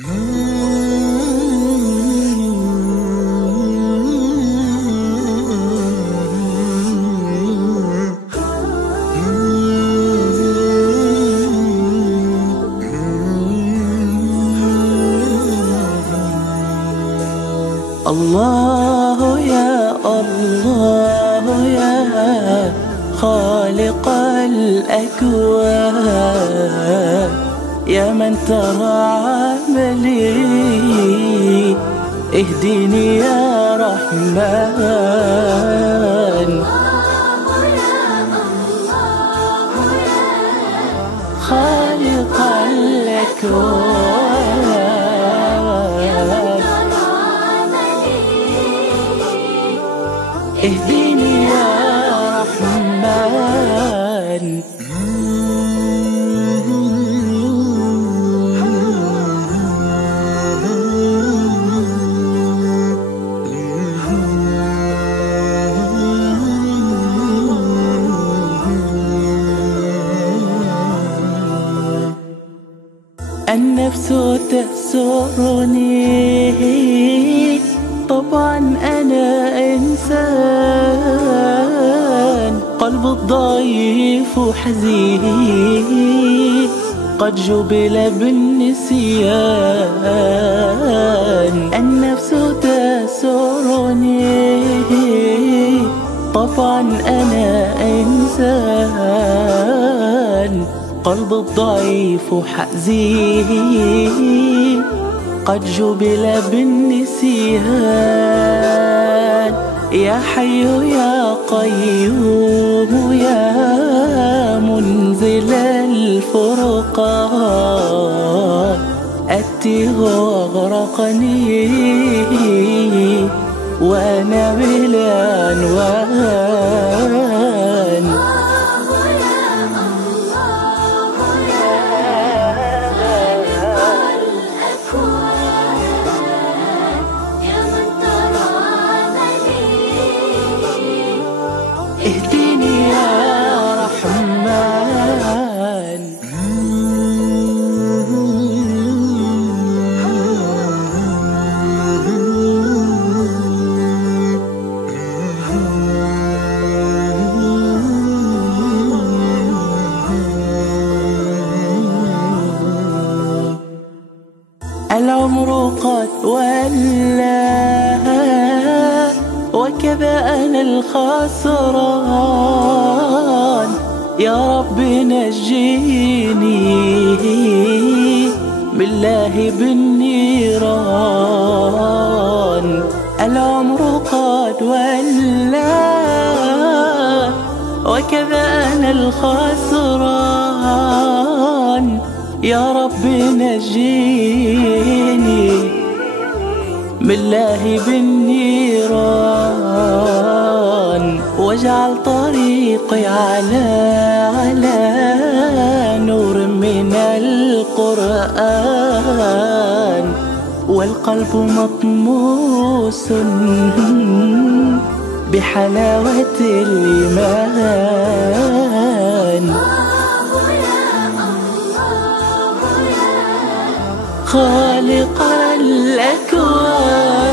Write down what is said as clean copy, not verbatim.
الله يا الله يا خالق الأكوان، يا من ترى عملي اهدني يا رحمن. خالق الأكوان، اهدني يا رحمن. النفس تأسرني، طبعا أنا إنسان، قلب الضعيف حزين، قد جبل بالنسيان. النفس تأسرني، طبعا أنا إنسان، قلب الضعيف حزين، قد جبل بالنسيان. يا حي يا قيوم يا منزل الفرقان، أتيه واغرقني وأنا بلا عنوان. اهدني يا رحمن. العمر قد ولى وكذا أنا الخسران، يا رب نجيني بالله بالنيران. العمر قد ولى وكذا أنا الخسران، يا رب نجيني بالله بالنيران. واجعل طريقي على نور من القرآن، والقلب مطموس بحلاوة الإيمان. خالق الأكوان،